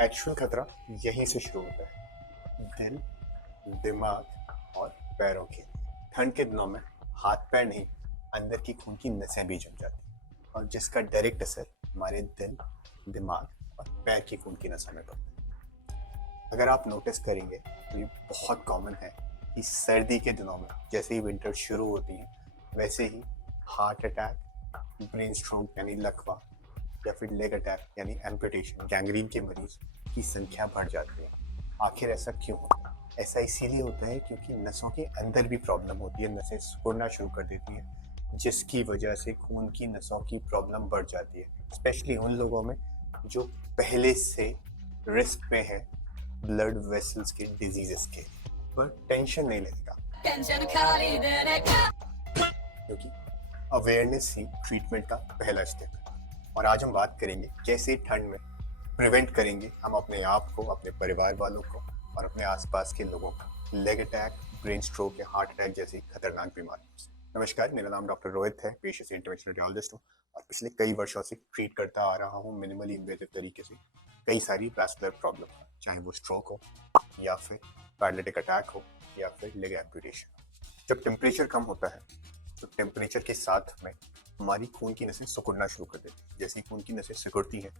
Actual खतरा यहीं से शुरू होता है, दिल, दिमाग और पैरों के लिए। ठंड के दिनों में हाथ पैर नहीं, अंदर की खून की नसें भी जम जाती हैं और जिसका डायरेक्ट असर हमारे दिल, दिमाग और पैर की खून की नसों में पड़ता है। अगर आप नोटिस करेंगे तो ये बहुत कॉमन है कि सर्दी के दिनों में जैसे ही विंटर शुरू होती है वैसे ही हार्ट अटैक, ब्रेन स्ट्रोक यानी लकवा या फिर लेग अटैक यानी एम्पुटेशन, गैंग्रीन के मरीज की संख्या बढ़ जाती है। आखिर ऐसा क्यों होता है? ऐसा इसीलिए होता है क्योंकि नसों के अंदर भी प्रॉब्लम होती है, नसें सिकुड़ना शुरू कर देती है जिसकी वजह से खून की नसों की प्रॉब्लम बढ़ जाती है, स्पेशली उन लोगों में जो पहले से रिस्क में है ब्लड वेसल्स के डिजीजेस के। पर टेंशन नहीं लेने का, क्योंकि अवेयरनेस ही ट्रीटमेंट का पहला स्टेप है। और आज हम बात करेंगे कैसे ठंड में प्रिवेंट करेंगे हम अपने आप को, अपने परिवार वालों को और अपने आसपास के लोगों को लेग अटैक, ब्रेन स्ट्रोक या हार्ट अटैक जैसी खतरनाक बीमारियों से। नमस्कार, मेरा नाम डॉक्टर रोहित है, पेशे से इंटरवेंशनल रेडियोलॉजिस्ट हूँ और पिछले कई वर्षों से ट्रीट करता आ रहा हूँ मिनिमली इन्वेजिव तरीके से कई सारी वैस्कुलर प्रॉब्लम, चाहे वो स्ट्रोक हो या फिर पैरालिटिक अटैक हो या फिर लेग एम्पुटेशन। जब टेम्परेचर कम होता है तो टेम्परेचर के साथ में हमारी खून की नसें सिकुड़ना शुरू कर देती है। जैसे ही खून की नसें सिकुड़ती हैं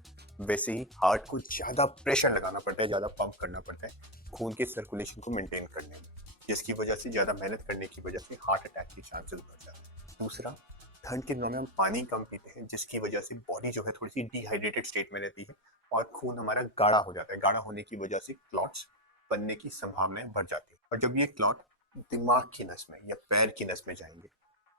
वैसे ही हार्ट को ज़्यादा प्रेशर लगाना पड़ता है, ज़्यादा पंप करना पड़ता है खून के सर्कुलेशन को मेंटेन करने में, जिसकी वजह से ज़्यादा मेहनत करने की वजह से हार्ट अटैक के चांसेस बढ़ जाते हैं। दूसरा, ठंड के दिनों में हम पानी कम पीते हैं जिसकी वजह से बॉडी जो है थोड़ी सी डिहाइड्रेटेड स्टेट में रहती है और खून हमारा गाढ़ा हो जाता है। गाढ़ा होने की वजह से क्लॉट्स बनने की संभावनाएं बढ़ जाती है और जब ये क्लॉट दिमाग की नस में या पैर की नस में जाएंगे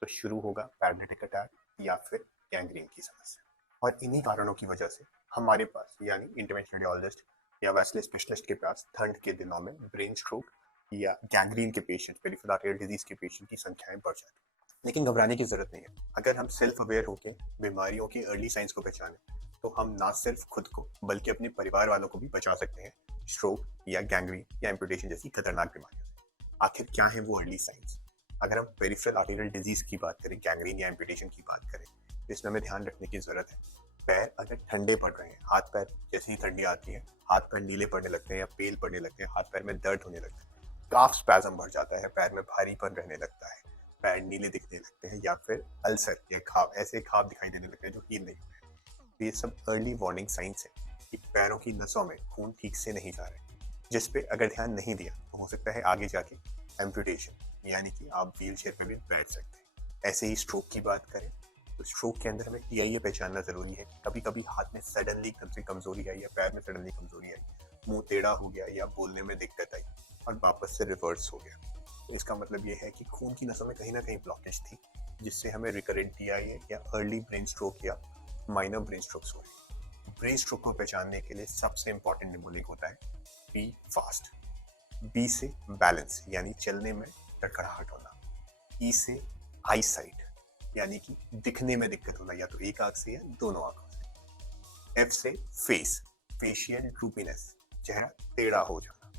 तो शुरू होगा पैरालिटिक अटैक या फिर गैंग्रीन की समस्या। और इन्हीं कारणों की वजह से हमारे पास यानी इंटरवेंशनल रेडियोलॉजिस्ट या वैस्कुलर स्पेशलिस्ट के पास ठंड के दिनों में ब्रेन स्ट्रोक या गैंग्रीन के पेशेंट, पेरिफेरल आर्टेरियल डिजीज के पेशेंट की संख्याएं बढ़ जाती है। लेकिन घबराने की जरूरत नहीं है। अगर हम सेल्फ अवेयर होकर बीमारियों के अर्ली साइंस को पहचानें तो हम ना सिर्फ खुद को बल्कि अपने परिवार वालों को भी बचा सकते हैं स्ट्रोक या गैंग्रीन या एम्पुटेशन जैसी खतरनाक बीमारियों से। आखिर क्या है वो अर्ली साइंस? अगर हम पेरिफेरल आर्टेरियल डिजीज की बात करें, गैंग्रीन या एम्पुटेशन की बात करें, तो इसमें हमें ध्यान रखने की जरूरत है। पैर अगर ठंडे पड़ रहे हैं, हाथ पैर जैसे ही ठंडी आती है हाथ पैर नीले पड़ने लगते हैं या पेल पड़ने लगते हैं, हाथ पैर में दर्द होने लगता है, काफ स्पैज्म बढ़ जाता है, पैर में भारीपन रहने लगता है, पैर नीले दिखने लगते हैं या फिर अल्सर या घाव, ऐसे घाव दिखाई देने लगते हैं जो हील नहीं होते हैं। तो ये सब अर्ली वार्निंग साइंस है कि पैरों की नसों में खून ठीक से नहीं जा रहा है, जिस पे अगर ध्यान नहीं दिया तो हो सकता है आगे जाके एम्पुटेशन यानी कि आप व्हील चेयर पे भी बैठ सकते हैं। ऐसे ही स्ट्रोक की बात करें तो स्ट्रोक के अंदर हमें टीआईए पहचानना जरूरी है। कभी कभी हाथ में सडनली एकदम से कमजोरी आई या पैर में सडनली कमजोरी आई, मुंह टेढ़ा हो गया या बोलने में दिक्कत आई और वापस से रिवर्स हो गया, तो इसका मतलब ये है कि खून की नसों में कहीं ना कहीं ब्लॉकेज थी जिससे हमें रिकरेंट टीआईए या अर्ली ब्रेन स्ट्रोक या माइनर ब्रेन स्ट्रोक्स हुए। ब्रेन स्ट्रोक को पहचानने के लिए सबसे इंपॉर्टेंट निमोनिक होता है बी फास्ट। बी से बैलेंस यानी चलने में लड़खड़ाहट होना। ई से आई साइट यानी कि दिखने में दिक्कत होना, या तो एक आंख से या दोनों आंखों से। एफ से फेस, फेशियल ड्रूपीनेस, चेहरा टेढ़ा हो जाना।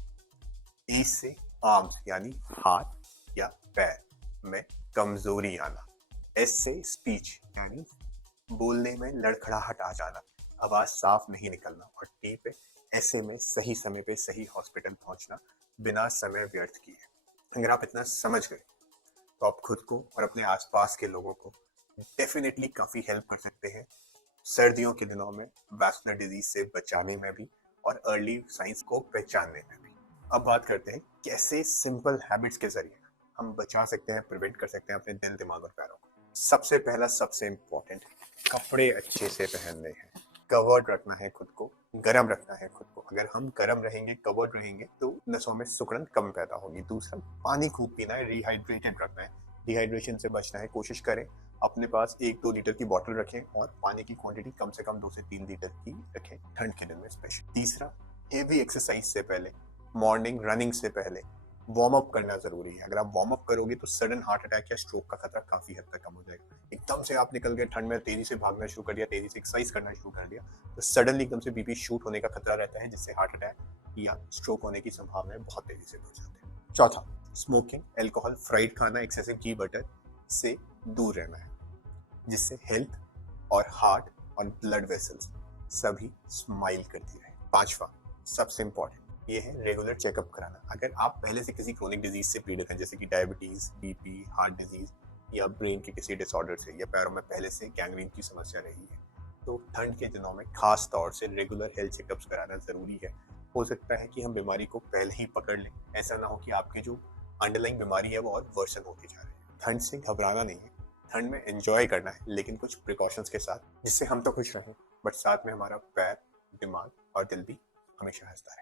ए से आर्म्स यानी हाथ या पैर में कमजोरी आना। एस से स्पीच यानी बोलने में लड़खड़ाहट आ जाना, आवाज साफ नहीं निकलना। और टी पे ऐसे में सही समय पे सही हॉस्पिटल पहुंचना बिना समय व्यर्थ किए। अगर आप इतना समझ गए तो आप खुद को और अपने आसपास के लोगों को डेफिनेटली काफी हेल्प कर सकते हैं सर्दियों के दिनों में वैस्कुलर डिजीज से बचाने में भी और अर्ली साइंस को पहचानने में भी। अब बात करते हैं कैसे सिंपल हैबिट्स के जरिए हम बचा सकते हैं, प्रिवेंट कर सकते हैं अपने दिल, दिमाग और पैरों को। सबसे पहला, सबसे इम्पोर्टेंट, कपड़े अच्छे से पहनने हैं, कवर्ड रखना है खुद को, गर्म रखना है खुद को। अगर हम गर्म रहेंगे, कवर्ड रहेंगे तो नसों में सिकुड़न कम पैदा होगी। दूसरा, पानी खूब पीना है, रिहाइड्रेटेड रखना है, डिहाइड्रेशन से बचना है। कोशिश करें अपने पास 1-2 लीटर की बोतल रखें और पानी की क्वांटिटी कम से कम 2 से 3 लीटर की रखें ठंड के दिन में स्पेशल। तीसरा, हेवी एक्सरसाइज से पहले, मॉर्निंग रनिंग से पहले वार्म अप करना जरूरी है। अगर आप वार्म अप करोगे तो सडन हार्ट अटैक या स्ट्रोक का खतरा काफी हद तक कम हो जाएगा। एकदम से आप निकल गए ठंड में, तेजी से भागना शुरू कर दिया, तेजी से एक्सरसाइज करना शुरू कर दिया, तो सडनली एकदम से बीपी शूट होने का खतरा रहता है जिससे हार्ट अटैक या स्ट्रोक होने की संभावनाएं बहुत तेजी से बढ़ जाती है। चौथा, स्मोकिंग, अल्कोहल, फ्राइड खाना, एक्सेसिव घी बटर से दूर रहना है जिससे हेल्थ और हार्ट और ब्लड वेसल्स सभी स्माइल करती रहे। पांचवा, सबसे इम्पोर्टेंट ये है रेगुलर चेकअप कराना। अगर आप पहले से किसी क्रोनिक डिजीज से पीड़ित हैं, जैसे कि डायबिटीज, बीपी, हार्ट डिजीज या ब्रेन के किसी डिसऑर्डर से, या पैरों में पहले से गैंग्रीन की समस्या रही है, तो ठंड के दिनों में खास तौर से रेगुलर हेल्थ चेकअप्स कराना जरूरी है। हो सकता है कि हम बीमारी को पहले ही पकड़ लें, ऐसा ना हो कि आपकी जो अंडरलाइंग बीमारी है वो और वर्सन होती जा रही है। ठंड से घबराना नहीं है, ठंड में एंजॉय करना है, लेकिन कुछ प्रिकॉशंस के साथ, जिससे हम तो खुश रहें बट साथ में हमारा पैर, दिमाग और दिल भी हमेशा हंसता रहे।